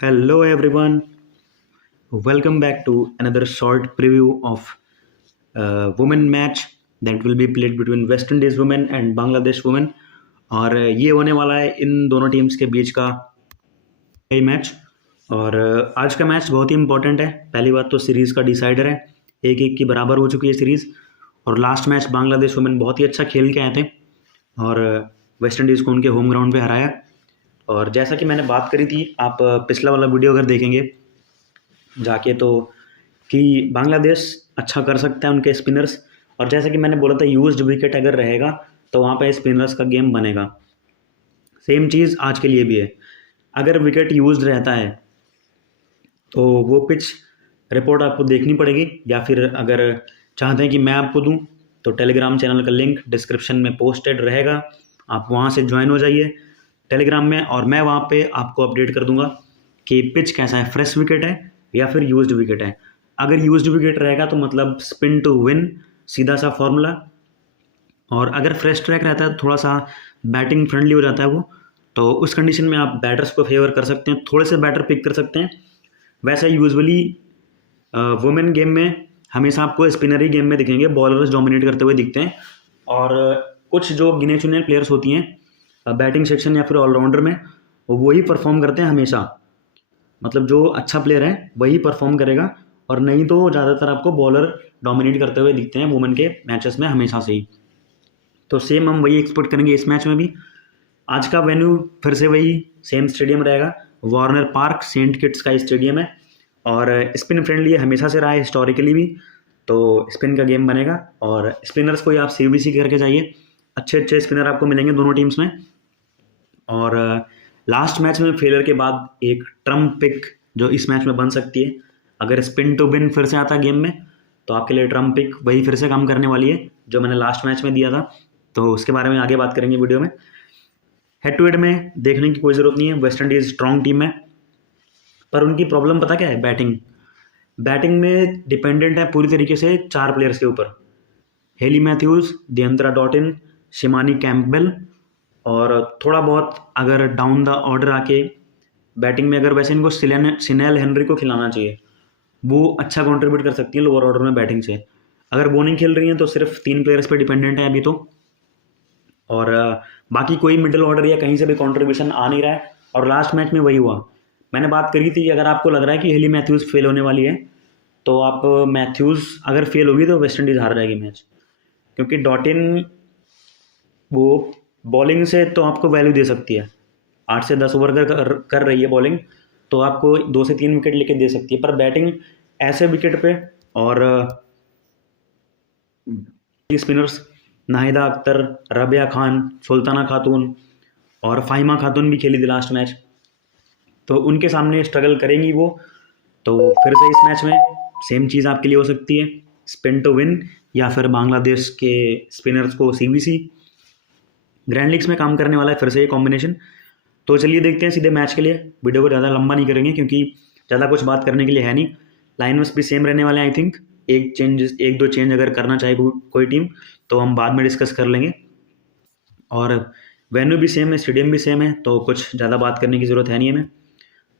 Hello everyone, welcome back to another short preview of women match that will be played between West Indies women and Bangladesh women। और ये होने वाला है इन दोनों teams के बीच का यही मैच। और आज का मैच बहुत ही इंपॉर्टेंट है। पहली बात तो सीरीज़ का डिसाइडर है, एक एक की बराबर हो चुकी है सीरीज़। और लास्ट मैच बांग्लादेश वुमेन बहुत ही अच्छा खेल के आए थे और वेस्ट इंडीज़ को उनके होम ग्राउंड पे हराया। और जैसा कि मैंने बात करी थी, आप पिछला वाला वीडियो अगर देखेंगे जाके तो कि बांग्लादेश अच्छा कर सकता है उनके स्पिनर्स। और जैसा कि मैंने बोला था, यूज्ड विकेट अगर रहेगा तो वहाँ पे स्पिनर्स का गेम बनेगा। सेम चीज़ आज के लिए भी है। अगर विकेट यूज्ड रहता है तो वो पिच रिपोर्ट आपको देखनी पड़ेगी, या फिर अगर चाहते हैं कि मैं आपको दूं तो टेलीग्राम चैनल का लिंक डिस्क्रिप्शन में पोस्टेड रहेगा, आप वहाँ से ज्वाइन हो जाइए टेलीग्राम में, और मैं वहाँ पे आपको अपडेट कर दूंगा कि पिच कैसा है, फ्रेश विकेट है या फिर यूज्ड विकेट है। अगर यूज्ड विकेट रहेगा तो मतलब स्पिन टू विन, सीधा सा फॉर्मूला। और अगर फ्रेश ट्रैक रहता है तो थोड़ा सा बैटिंग फ्रेंडली हो जाता है वो, तो उस कंडीशन में आप बैटर्स को फेवर कर सकते हैं, थोड़े से बैटर पिक कर सकते हैं। वैसे यूजुअली वुमेन गेम में हमेशा आपको स्पिनर ही गेम में दिखेंगे, बॉलर्स डोमिनेट करते हुए दिखते हैं। और कुछ जो गिने चुने प्लेयर्स होती हैं बैटिंग सेक्शन या फिर ऑलराउंडर में, वही परफॉर्म करते हैं हमेशा। मतलब जो अच्छा प्लेयर है वही परफॉर्म करेगा, और नहीं तो ज़्यादातर आपको बॉलर डोमिनेट करते हुए दिखते हैं वुमेन के मैचेस में हमेशा से ही। तो सेम हम वही एक्सपेक्ट करेंगे इस मैच में भी। आज का वेन्यू फिर से वही सेम स्टेडियम रहेगा, वार्नर पार्क, सेंट किट्स का स्टेडियम है। और स्पिन फ्रेंडली हमेशा से रहा है हिस्टोरिकली भी, तो स्पिन का गेम बनेगा। और स्पिनर्स को ही आप सीबीसी करके जाइए, अच्छे अच्छे स्पिनर आपको मिलेंगे दोनों टीम्स में। और लास्ट मैच में फेलियर के बाद एक ट्रम्प पिक जो इस मैच में बन सकती है, अगर स्पिन टू विन फिर से आता है गेम में तो आपके लिए ट्रम्प पिक वही फिर से काम करने वाली है जो मैंने लास्ट मैच में दिया था। तो उसके बारे में आगे बात करेंगे वीडियो में। हेड टू हेड में देखने की कोई ज़रूरत नहीं है, वेस्ट इंडीज़ स्ट्रॉन्ग टीम है, पर उनकी प्रॉब्लम पता क्या है? बैटिंग में डिपेंडेंट है पूरी तरीके से 4 प्लेयर्स के ऊपर, heli Matthew's, Devendra Dottin, शिमानी Campbell. और थोड़ा बहुत अगर डाउन द ऑर्डर आके बैटिंग में, अगर वैसे इनको सिनेल हेनरी को खिलाना चाहिए, वो अच्छा कंट्रीब्यूट कर सकती है लोअर ऑर्डर में बैटिंग से। अगर वो नहीं खेल रही हैं तो सिर्फ 3 प्लेयर्स पे डिपेंडेंट है अभी तो। और बाकी कोई मिडिल ऑर्डर या कहीं से भी कंट्रीब्यूशन आ नहीं रहा है। और लास्ट मैच में वही हुआ, मैंने बात करी थी, अगर आपको लग रहा है कि हेली मैथ्यूज़ फेल होने वाली है तो आप मैथ्यूज़ अगर फेल होगी तो वेस्ट इंडीज़ हार जाएगी मैच। क्योंकि डॉटिन वो बॉलिंग से तो आपको वैल्यू दे सकती है, 8 से 10 ओवर कर रही है बॉलिंग, तो आपको 2 से 3 विकेट लेके दे सकती है। पर बैटिंग ऐसे विकेट पे, और स्पिनर्स नाहिदा अख्तर, रबिया खान, सुल्ताना खातून और फाहिमा खातून भी खेली थी लास्ट मैच, तो उनके सामने स्ट्रगल करेंगी वो। तो फिर से इस मैच में सेम चीज़ आपके लिए हो सकती है, स्पिन टू विन या फिर बांग्लादेश के स्पिनर्स को सीबीसी। ग्रैंड लीग्स में काम करने वाला है फिर से ये कॉम्बिनेशन। तो चलिए देखते हैं सीधे मैच के लिए, वीडियो को ज़्यादा लंबा नहीं करेंगे क्योंकि ज़्यादा कुछ बात करने के लिए है नहीं। लाइनअप्स भी सेम रहने वाले हैं आई थिंक, एक दो चेंज अगर करना चाहे कोई टीम तो हम बाद में डिस्कस कर लेंगे। और वेन्यू भी सेम है, स्टेडियम भी सेम है, तो कुछ ज़्यादा बात करने की ज़रूरत है नहीं हमें।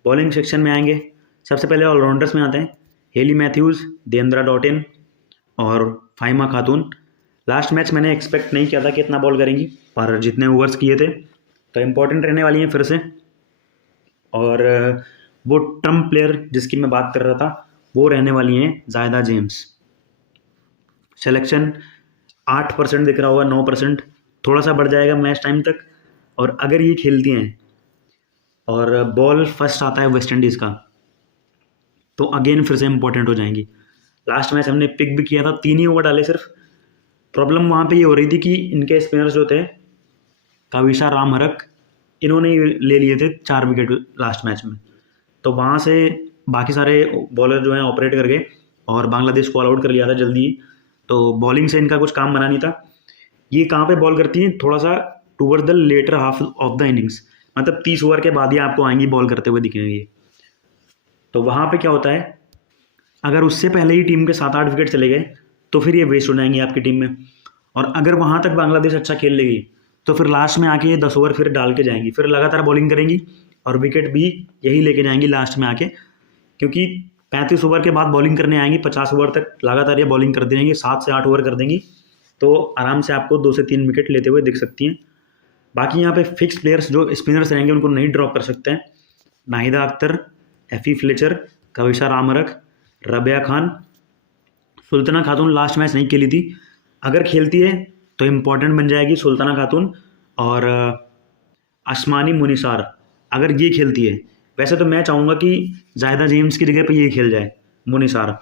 बॉलिंग सेक्शन में आएंगे, सबसे पहले ऑलराउंडर्स में आते हैं, हेली मैथ्यूज़, देवेंद्रा डॉटिन और फाहिमा खातून। लास्ट मैच मैंने एक्सपेक्ट नहीं किया था कि इतना बॉल करेंगी, पर जितने ओवर्स किए थे तो इम्पोर्टेंट रहने वाली हैं फिर से। और वो ट्रम्प प्लेयर जिसकी मैं बात कर रहा था वो रहने वाली हैं जायदा जेम्स। सिलेक्शन 8% दिख रहा होगा, 9%, थोड़ा सा बढ़ जाएगा मैच टाइम तक। और अगर ये खेलती हैं और बॉल फर्स्ट आता है वेस्ट इंडीज़ का तो अगेन फिर से इंपॉर्टेंट हो जाएंगी। लास्ट मैच हमने पिक भी किया था, 3 ही ओवर डाले सिर्फ। प्रॉब्लम वहाँ पे ये हो रही थी कि इनके स्पिनर्स जो थे काविशा रामहरक, इन्होंने ले लिए थे 4 विकेट लास्ट मैच में, तो वहाँ से बाकी सारे बॉलर जो हैं ऑपरेट कर गए और बांग्लादेश को ऑल आउट कर लिया था जल्दी ही। तो बॉलिंग से इनका कुछ काम बना नहीं था। ये कहाँ पे बॉल करती हैं? थोड़ा सा toward the latter half of the innings, मतलब 30 ओवर के बाद ही आपको आएंगी बॉल करते हुए दिखेंगे ये। तो वहाँ पे क्या होता है, अगर उससे पहले ही टीम के 7-8 विकेट चले गए तो फिर ये वेस्ट हो जाएंगी आपकी टीम में। और अगर वहाँ तक बांग्लादेश अच्छा खेल लेगी तो फिर लास्ट में आके ये 10 ओवर फिर डाल के जाएंगी, फिर लगातार बॉलिंग करेंगी, और विकेट भी यही लेके जाएंगी लास्ट में आके, क्योंकि 35 ओवर के बाद बॉलिंग करने आएंगी, 50 ओवर तक लगातार ये बॉलिंग कर देंगी, 7 से 8 ओवर कर देंगी, तो आराम से आपको 2 से 3 विकेट लेते हुए दिख सकती हैं। बाकी यहाँ पे फिक्स प्लेयर्स जो स्पिनर्स रहेंगे उनको नहीं ड्रॉप कर सकते हैं। नाहिदा अख्तर, एफी फ्लेचर, कविशा रामरख, रबिया खान, सुल्ताना खातून लास्ट मैच नहीं खेली थी, अगर खेलती है तो इम्पॉर्टेंट बन जाएगी सुल्ताना खातून और आसमानी मुनिसार, अगर ये खेलती है। वैसे तो मैं चाहूँगा कि जायदा जेम्स की जगह पे ये खेल जाए मुनिसार,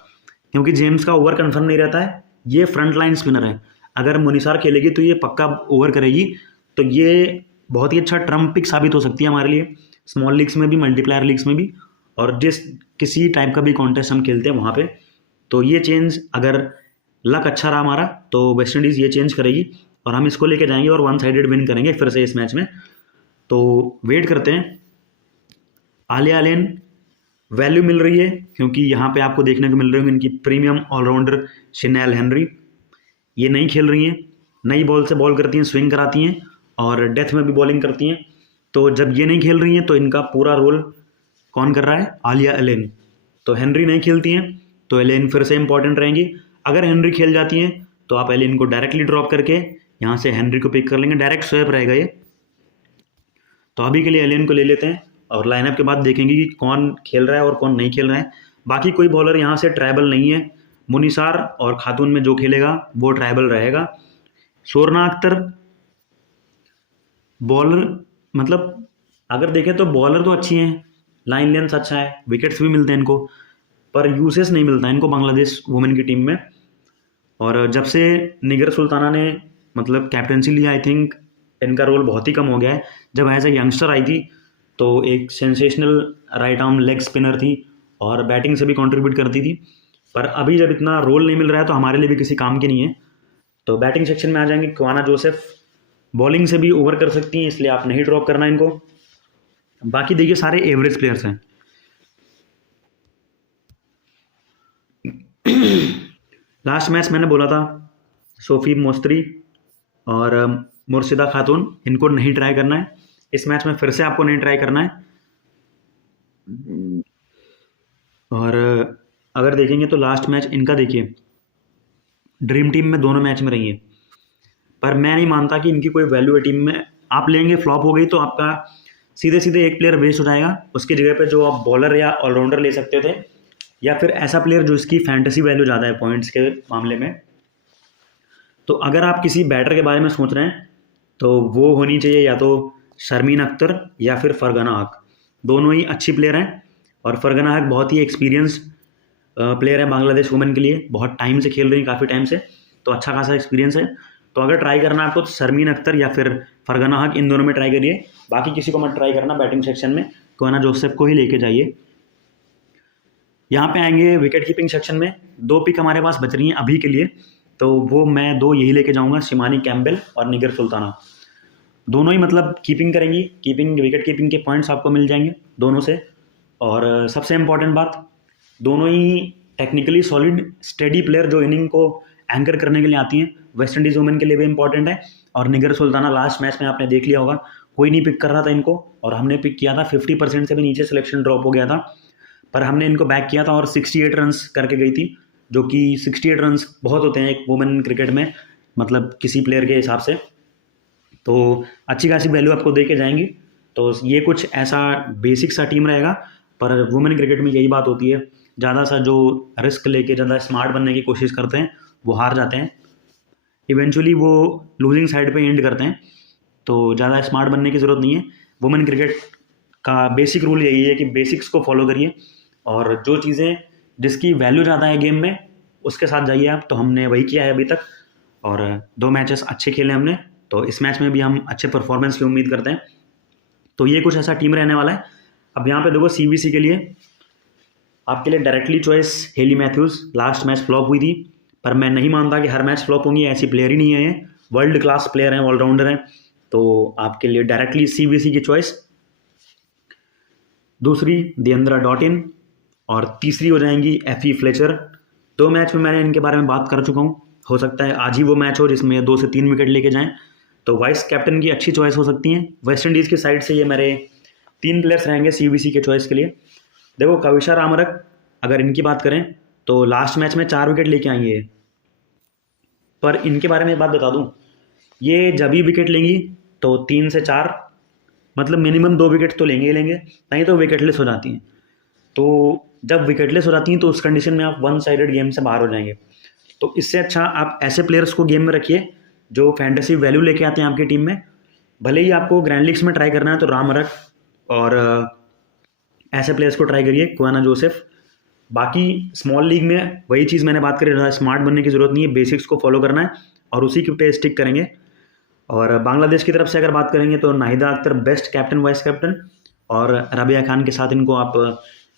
क्योंकि जेम्स का ओवर कन्फर्म नहीं रहता है, ये फ्रंट लाइन स्पिनर है। अगर मुनिसार खेलेगी तो ये पक्का ओवर करेगी, तो ये बहुत ही अच्छा ट्रम्प पिक साबित हो सकती है हमारे लिए, स्मॉल लीग्स में भी, मल्टीप्लायर लीग्स में भी, और जिस किसी टाइप का भी कॉन्टेस्ट हम खेलते हैं वहाँ पे। तो ये चेंज, अगर लक अच्छा रहा हमारा, तो वेस्ट इंडीज़ ये चेंज करेगी और हम इसको लेके जाएंगे और 1 साइडेड विन करेंगे फिर से इस मैच में। तो वेट करते हैं। आलिया लेन वैल्यू मिल रही है, क्योंकि यहाँ पे आपको देखने को मिल रही है इनकी प्रीमियम ऑलराउंडर शनेल हेनरी, ये नहीं खेल रही हैं, नई बॉल से बॉल करती हैं, स्विंग कराती हैं और डेथ में भी बॉलिंग करती हैं। तो जब ये नहीं खेल रही हैं तो इनका पूरा रोल कौन कर रहा है? आलिया एलेन। तो हेनरी नहीं खेलती हैं तो एलेन फिर से इंपॉर्टेंट रहेंगी। अगर हेनरी खेल जाती हैं तो आप एलेन को डायरेक्टली ड्रॉप करके यहाँ से हेनरी को पिक कर लेंगे, डायरेक्ट स्वैप रहेगा ये। तो अभी के लिए एलेन को ले लेते हैं और लाइनअप के बाद देखेंगे कि कौन खेल रहा है और कौन नहीं खेल रहा है। बाकी कोई बॉलर यहाँ से ट्राइबल नहीं है, मुनिसार और खातून में जो खेलेगा वो ट्राइबल रहेगा। शोरना अख्तर बॉलर, मतलब अगर देखें तो बॉलर तो अच्छी हैं, लाइन लेंथ अच्छा है, विकेट्स भी मिलते हैं इनको, पर यूसेस नहीं मिलता इनको बांग्लादेश वुमेन की टीम में। और जब से निगर सुल्ताना ने मतलब कैप्टनसी लिया, आई थिंक इनका रोल बहुत ही कम हो गया है। जब एज ए यंगस्टर आई थी तो एक sensational right arm leg spinner थी और बैटिंग से भी कंट्रीब्यूट करती थी, पर अभी जब इतना रोल नहीं मिल रहा है तो हमारे लिए भी किसी काम की नहीं है। तो बैटिंग सेक्शन में आ जाएंगे क्वाना जोसेफ, बॉलिंग से भी ओवर कर सकती हैं, इसलिए आप नहीं ड्रॉप करना इनको। बाकी देखिए सारे एवरेज प्लेयर्स हैं। लास्ट मैच मैंने बोला था सोफी मोस्तरी और मुर्शिदा खातून, इनको नहीं ट्राई करना है इस मैच में, फिर से आपको नहीं ट्राई करना है। और अगर देखेंगे तो लास्ट मैच इनका देखिए, ड्रीम टीम में दोनों मैच में रही है, पर मैं नहीं मानता कि इनकी कोई वैल्यू है टीम में। आप लेंगे, फ्लॉप हो गई तो आपका सीधे सीधे एक प्लेयर वेस्ट हो जाएगा, उसकी जगह पे जो आप बॉलर या ऑलराउंडर ले सकते थे, या फिर ऐसा प्लेयर जो इसकी फैंटेसी वैल्यू ज़्यादा है पॉइंट्स के मामले में। तो अगर आप किसी बैटर के बारे में सोच रहे हैं तो वो होनी चाहिए या तो शर्मीन अख्तर या फिर फरगना हक, दोनों ही अच्छी प्लेयर हैं। और फरगना हक बहुत ही एक्सपीरियंस प्लेयर है बांग्लादेश वुमेन के लिए, बहुत टाइम से खेल रही हैं, काफ़ी टाइम से, तो अच्छा खासा एक्सपीरियंस है। तो अगर ट्राई करना है आपको तो शर्मीन अख्तर या फिर फरगना हक, इन दोनों में ट्राई करिए, बाकी किसी को मत ट्राई करना बैटिंग सेक्शन में, क्वाना जोसेफ को ही लेके जाइए। यहाँ पे आएंगे विकेट कीपिंग सेक्शन में, 2 पिक हमारे पास बच रही हैं अभी के लिए, तो वो मैं 2 यही लेके जाऊँगा, शिमानी कैम्बेल और निगर सुल्ताना, दोनों ही मतलब कीपिंग करेंगी, विकेट कीपिंग के पॉइंट्स आपको मिल जाएंगे दोनों से। और सबसे इम्पॉर्टेंट बात, दोनों ही टेक्निकली सॉलिड स्टेडी प्लेयर जो इनिंग को एंकर करने के लिए आती हैं, वेस्ट इंडीज़ वुमेन के लिए भी इंपॉर्टेंट है। और निगर सुल्ताना लास्ट मैच में आपने देख लिया होगा, कोई नहीं पिक कर रहा था इनको, और हमने पिक किया था, 50% से भी नीचे सिलेक्शन ड्रॉप हो गया था, पर हमने इनको बैक किया था और 68 रन्स करके गई थी, जो कि 68 रन्स बहुत होते हैं एक वुमेन क्रिकेट में, मतलब किसी प्लेयर के हिसाब से, तो अच्छी खासी वैल्यू आपको दे के जाएंगी। तो ये कुछ ऐसा बेसिक सा टीम रहेगा, पर वुमेन क्रिकेट में यही बात होती है, ज़्यादा सा जो रिस्क लेके ज़्यादा स्मार्ट बनने की कोशिश करते हैं वो हार जाते हैं, इवेंचुअली वो लूजिंग साइड पे एंड करते हैं। तो ज़्यादा स्मार्ट बनने की ज़रूरत नहीं है, वुमेन क्रिकेट का बेसिक रूल यही है कि बेसिक्स को फॉलो करिए, और जो चीज़ें जिसकी वैल्यू ज़्यादा है गेम में उसके साथ जाइए आप। तो हमने वही किया है अभी तक, और 2 मैचेस अच्छे खेले हमने, तो इस मैच में भी हम अच्छे परफॉर्मेंस की उम्मीद करते हैं। तो ये कुछ ऐसा टीम रहने वाला है। अब यहाँ पे देखो CBC के लिए आपके लिए directly choice Hayley Matthews, last match flop हुई थी, पर मैं नहीं मानता कि हर मैच फ्लॉप होंगी, ऐसी प्लेयर ही नहीं है, वर्ल्ड क्लास प्लेयर हैं, ऑलराउंडर हैं, तो आपके लिए डायरेक्टली CBC की चॉइस। दूसरी दियंद्रा डॉटिन, और तीसरी हो जाएंगी एफी फ्लेचर। 2 मैच में मैंने इनके बारे में बात कर चुका हूँ, हो सकता है आज ही वो मैच हो जिसमें 2 से 3 विकेट लेके जाएं, तो वाइस कैप्टन की अच्छी चॉइस हो सकती हैं। वेस्ट इंडीज़ की साइड से ये मेरे 3 प्लेयर्स रहेंगे सीबीसी के चॉइस के लिए। देखो कविशा रामरक, अगर इनकी बात करें तो लास्ट मैच में 4 विकेट लेके आई है, पर इनके बारे में एक बात बता दूं, ये जब भी विकेट लेंगी तो 3 से 4 मतलब मिनिमम 2 विकेट तो लेंगे ही लेंगे, नहीं तो विकेटलेस हो जाती हैं। तो जब विकेटलेस हो जाती हैं तो उस कंडीशन में आप वन साइडेड गेम से बाहर हो जाएंगे। तो इससे अच्छा आप ऐसे प्लेयर्स को गेम में रखिए जो फैंटेसी वैल्यू लेके आते हैं आपकी टीम में। भले ही आपको ग्रैंड लीग्स में ट्राई करना है तो रामरक और ऐसे प्लेयर्स को ट्राई करिए, क्वाना जोसेफ। बाकी स्मॉल लीग में वही चीज़ मैंने बात करी, ज़्यादा स्मार्ट बनने की ज़रूरत नहीं है, बेसिक्स को फॉलो करना है और उसी के पे स्टिक करेंगे। और बांग्लादेश की तरफ से अगर बात करेंगे तो Nahida Akhtar best captain vice captain, और रबिया खान के साथ इनको आप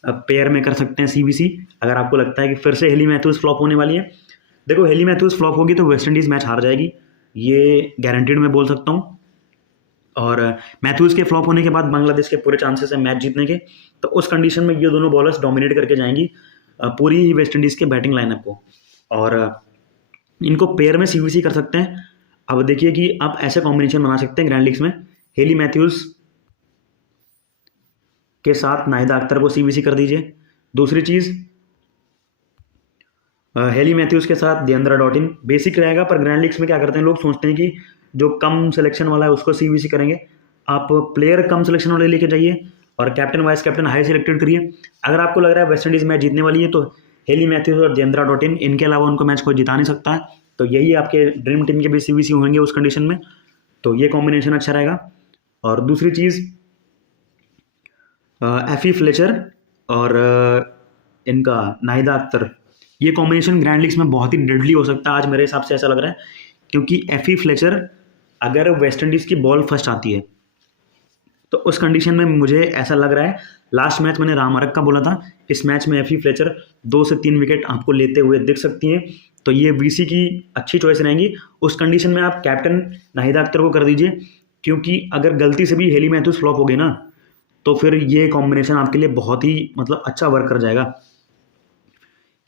पेयर में कर सकते हैं सीबीसी, अगर आपको लगता है कि फिर से हेली मैथ्यूज फ्लॉप होने वाली है। देखो हेली मैथ्यूज फ्लॉप होगी तो वेस्ट इंडीज़ मैच हार जाएगी, ये गारंटीड मैं बोल सकता हूँ। और मैथ्यूज के फ्लॉप होने के बाद बांग्लादेश के पूरे चांसेस हैं मैच जीतने के। तो उस कंडीशन में ये दोनों बॉलर्स डोमिनेट करके जाएंगी पूरी वेस्ट इंडीज़ के बैटिंग लाइनअप को, और इनको पेयर में सीबीसी कर सकते हैं। अब देखिए कि आप ऐसे कॉम्बिनेशन बना सकते हैं ग्रैंड लीग्स में, हेली मैथ्यूज के साथ नाहिदा अख्तर को सीबीसी कर दीजिए। दूसरी चीज़, हेली मैथ्यूज के साथ देवेंद्र डॉटिन बेसिक रहेगा, पर ग्रैंड लीग्स में क्या करते हैं लोग, सोचते हैं कि जो कम सिलेक्शन वाला है उसको सीबीसी करेंगे। आप प्लेयर कम सिलेक्शन वाले लेके जाइए और captain vice captain high selected करिए। अगर आपको लग रहा है वेस्ट इंडीज़ मैच जीतने वाली है तो हेली मैथ्यूज और देवेंद्र डॉटिन, इनके अलावा उनको मैच कोई जिता नहीं सकता है, तो यही आपके ड्रीम टीम के भी सीबीसी होंगे उस कंडीशन में। तो ये कॉम्बिनेशन अच्छा रहेगा। और दूसरी चीज़, एफी फ्लेचर और इनका नाहिदा अख्तर, ये कॉम्बिनेशन ग्रैंड लीग्स में बहुत ही डेडली हो सकता है, आज मेरे हिसाब से ऐसा लग रहा है, क्योंकि एफी फ्लेचर अगर वेस्ट इंडीज़ की बॉल फर्स्ट आती है तो उस कंडीशन में मुझे ऐसा लग रहा है, लास्ट मैच मैंने रामरक का बोला था, इस मैच में एफी फ्लेचर 2 से 3 विकेट आपको लेते हुए दिख सकती हैं, तो ये वीसी की अच्छी चॉइस रहेंगी। उस कंडीशन में आप कैप्टन नाहिदा अख्तर को कर दीजिए, क्योंकि अगर गलती से भी हेली मैथ्यूज फ्लॉप हो गई ना तो फिर ये कॉम्बिनेशन आपके लिए बहुत ही मतलब अच्छा वर्क कर जाएगा।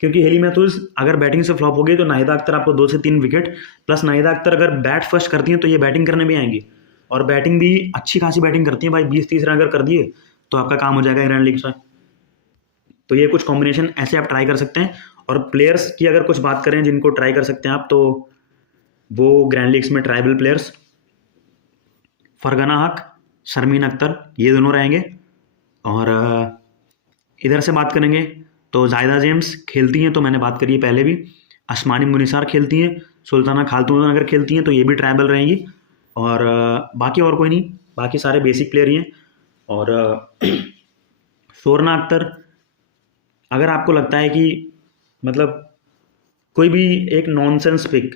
क्योंकि हेली मैथ्यूज अगर बैटिंग से फ्लॉप हो गई तो नाहिदा अख्तर आपको 2 से 3 विकेट, प्लस नाहिदा अख्तर अगर बैट फर्स्ट करती हैं तो ये बैटिंग करने भी आएंगी, और बैटिंग भी अच्छी खासी बैटिंग करती हैं भाई, 20-30 रन अगर कर दिए तो आपका काम हो जाएगा ग्रैंड लीग्स में। तो ये कुछ कॉम्बिनेशन ऐसे आप ट्राई कर सकते हैं। और प्लेयर्स की अगर कुछ बात करें जिनको ट्राई कर सकते हैं आप, तो वो ग्रैंड लीग्स में ट्राइबल प्लेयर्स फरगाना हक, शर्मीन अख्तर, ये दोनों रहेंगे। और इधर से बात करेंगे तो जायदा जेम्स खेलती हैं, तो मैंने बात करी है पहले भी, आसमानी मुनिसार खेलती हैं, सुल्ताना खातून अगर खेलती हैं तो ये भी ट्राइबल रहेंगी। और बाकी और कोई नहीं, बाकी सारे बेसिक प्लेयर ही हैं। और सोरना अख्तर, अगर आपको लगता है कि मतलब कोई भी एक नॉनसेंस पिक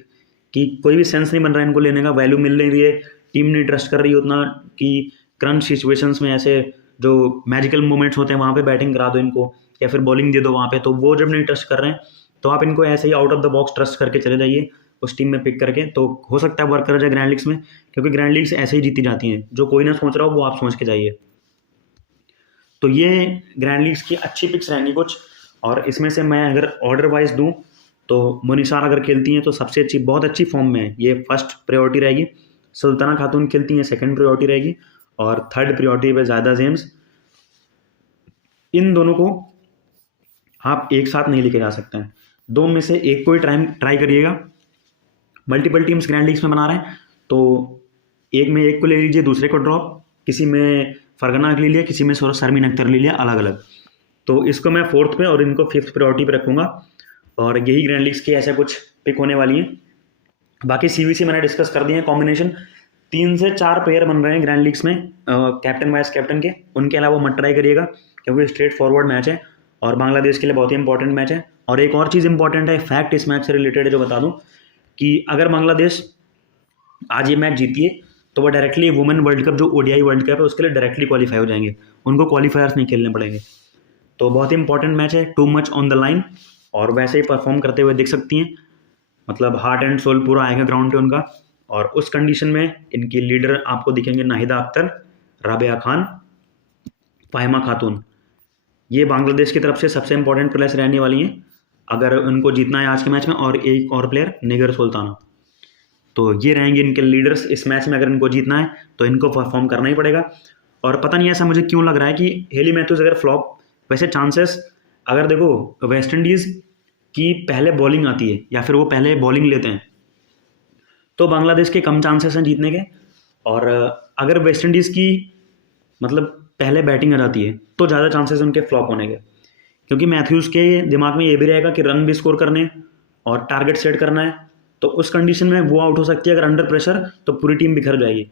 कि कोई भी सेंस नहीं बन रहा है इनको लेने का, वैल्यू मिल नहीं रही है, टीम नहीं ट्रस्ट कर रही है उतना कि क्रंच सिचुएशंस में ऐसे जो मैजिकल मोमेंट्स होते हैं वहाँ पे बैटिंग करा दो इनको, या फिर बॉलिंग दे दो वहाँ पे, तो वो जब नहीं ट्रस्ट कर रहे हैं तो आप इनको ऐसे ही out of the box trust करके चले जाइए उस टीम में पिक करके, तो हो सकता है वर्क कर जाए ग्रैंड लीग्स में, क्योंकि ग्रैंड लीग्स ऐसे ही जीती जाती हैं, जो कोई ना सोच रहा हो वो आप सोच के जाइए। तो ये ग्रैंड लीग्स की अच्छी पिक्स रहेंगी कुछ। और इसमें से मैं अगर ऑर्डर वाइज दूँ तो मुनिसार अगर खेलती हैं तो सबसे अच्छी, बहुत अच्छी फॉर्म में है, ये फर्स्ट प्रायोरिटी रहेगी। सुल्ताना खातून खेलती हैं, सेकंड प्रायोरिटी रहेगी। और थर्ड प्रायोरिटी पे जायदा जेम्स। इन दोनों को आप एक साथ नहीं लेके जा सकते हैं, दो में से एक को ही ट्राई करिएगा। मल्टीपल टीम्स ग्रैंड लीग्स में बना रहे हैं तो एक में एक को ले लीजिए, दूसरे को ड्रॉप, किसी में फरगाना ले लिया, किसी में शर्मीन अख्तर ले लिया, अलग अलग। तो इसको मैं फोर्थ पे और इनको फिफ्थ प्रायोरिटी पे रखूँगा। और यही ग्रैंड लीग्स की ऐसे कुछ पिक होने वाली हैं। बाकी सीवीसी मैंने डिस्कस कर दिए हैं, कॉम्बिनेशन 3 से 4 प्लेयर बन रहे हैं ग्रैंड लीग्स में कैप्टन वाइस कैप्टन के, उनके अलावा मत ट्राई करिएगा क्योंकि स्ट्रेट फॉरवर्ड मैच है और बांग्लादेश के लिए बहुत ही इंपॉर्टेंट मैच है। और एक और चीज़ इंपॉर्टेंट है, फैक्ट इस मैच से रिलेटेड है जो बता दूं, कि अगर बांग्लादेश आज ये मैच जीती है तो वो डायरेक्टली वुमेन वर्ल्ड कप, जो ओडीआई वर्ल्ड कप है, उसके लिए डायरेक्टली क्वालिफाई हो जाएंगे, उनको क्वालिफायर्स नहीं खेलने पड़ेंगे। तो बहुत ही इंपॉर्टेंट मैच है, too much on the line, और वैसे ही परफॉर्म करते हुए दिख सकती हैं, मतलब हार्ट एंड सोल पूरा आएगा ग्राउंड पे उनका। और उस कंडीशन में इनकी लीडर आपको दिखेंगे नाहिदा अख्तर, राबिया खान, फाहिमा खातून। ये बांग्लादेश की तरफ से सबसे इंपॉर्टेंट प्लेयर्स रहने वाली हैं अगर उनको जीतना है आज के मैच में। और एक और प्लेयर निगर सुल्ताना। तो ये रहेंगे इनके लीडर्स इस मैच में, अगर इनको जीतना है तो इनको परफॉर्म करना ही पड़ेगा। और पता नहीं ऐसा मुझे क्यों लग रहा है कि हेली मैथ्यूज अगर फ्लॉप, वैसे चांसेस अगर देखो वेस्ट इंडीज़ की पहले बॉलिंग आती है या फिर वो पहले बॉलिंग लेते हैं तो बांग्लादेश के कम चांसेस हैं जीतने के। और अगर वेस्ट इंडीज़ की मतलब पहले बैटिंग आ जाती है तो ज़्यादा चांसेस उनके फ्लॉप होने के, क्योंकि मैथ्यूज़ के दिमाग में ये भी रहेगा कि रन भी स्कोर करने हैं और टारगेट सेट करना है। तो उस कंडीशन में वो आउट हो सकती है अगर अंडर प्रेशर, तो पूरी टीम बिखर जाएगी।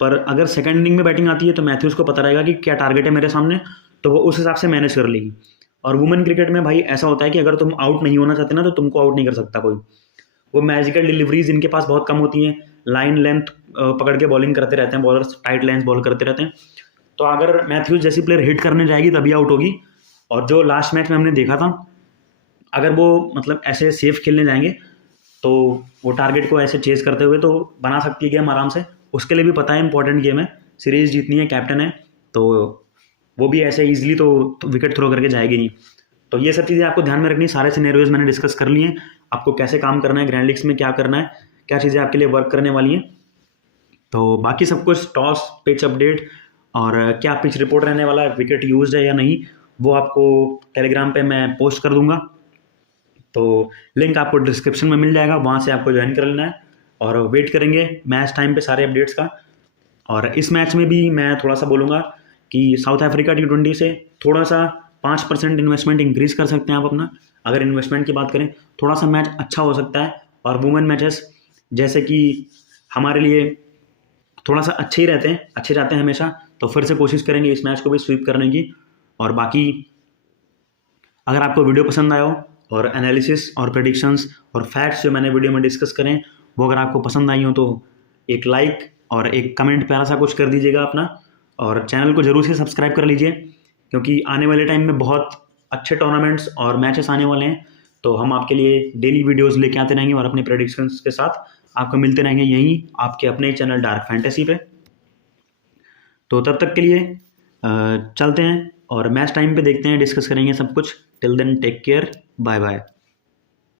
पर अगर सेकंड इनिंग में बैटिंग आती है तो मैथ्यूज़ को पता रहेगा कि क्या टारगेट है मेरे सामने, तो वो उस हिसाब से मैनेज कर लेगी। और वुमेन क्रिकेट में भाई ऐसा होता है कि अगर तुम आउट नहीं होना चाहते ना तो तुमको आउट नहीं कर सकता कोई। वो मैजिकल डिलीवरीज इनके पास बहुत कम होती हैं, लाइन लेंथ पकड़ के बॉलिंग करते रहते हैं बॉलर्स, टाइट लाइन्स बॉल करते रहते हैं। तो अगर मैथ्यूज जैसी प्लेयर हिट करने जाएगी तभी आउट होगी। और जो लास्ट मैच में हमने देखा था, अगर वो मतलब ऐसे सेफ खेलने जाएंगे तो वो टारगेट को ऐसे चेस करते हुए तो बना सकती है गेम आराम से। उसके लिए भी पता है इंपॉर्टेंट गेम है, सीरीज जीतनी है, कैप्टन है, तो वो भी ऐसे ईजिली तो विकेट थ्रो करके जाएगी नहीं। तो ये सब चीज़ें आपको ध्यान में रखनी है। सारे सिनेरियोज मैंने डिस्कस कर लिए हैं, आपको कैसे काम करना है, ग्रैंड लीग्स में क्या करना है, क्या चीज़ें आपके लिए वर्क करने वाली हैं। तो बाकी सब कुछ टॉस, पिच अपडेट और क्या पिच रिपोर्ट रहने वाला है, विकेट यूज है या नहीं, वो आपको टेलीग्राम पे मैं पोस्ट कर दूंगा। तो लिंक आपको डिस्क्रिप्शन में मिल जाएगा, वहाँ से आपको ज्वाइन कर लेना है और वेट करेंगे मैच टाइम पे सारे अपडेट्स का। और इस मैच में भी मैं थोड़ा सा बोलूँगा कि साउथ अफ्रीका T20 से थोड़ा सा 5% इन्वेस्टमेंट इंक्रीज़ कर सकते हैं आप अपना। अगर इन्वेस्टमेंट की बात करें, थोड़ा सा मैच अच्छा हो सकता है। और वुमेन मैचेस जैसे कि हमारे लिए थोड़ा सा अच्छे ही रहते हैं, अच्छे जाते हैं हमेशा, तो फिर से कोशिश करेंगे इस मैच को भी स्वीप करने की। और बाकी अगर आपको वीडियो पसंद आया हो और एनालिसिस और प्रेडिक्शंस और फैक्ट्स जो मैंने वीडियो में डिस्कस करें वो अगर आपको पसंद आई हो तो एक लाइक और एक कमेंट प्यारा सा कुछ कर दीजिएगा अपना। और चैनल को जरूर से सब्सक्राइब कर लीजिए, क्योंकि आने वाले टाइम में बहुत अच्छे टूर्नामेंट्स और मैचेस आने वाले हैं। तो हम आपके लिए डेली वीडियोस लेके आते रहेंगे और अपने प्रेडिक्शंस के साथ आपको मिलते रहेंगे यहीं आपके अपने चैनल डार्क फैंटेसी पे। तो तब तक के लिए चलते हैं और मैच टाइम पे देखते हैं, डिस्कस करेंगे सब कुछ। Till then take care, bye bye.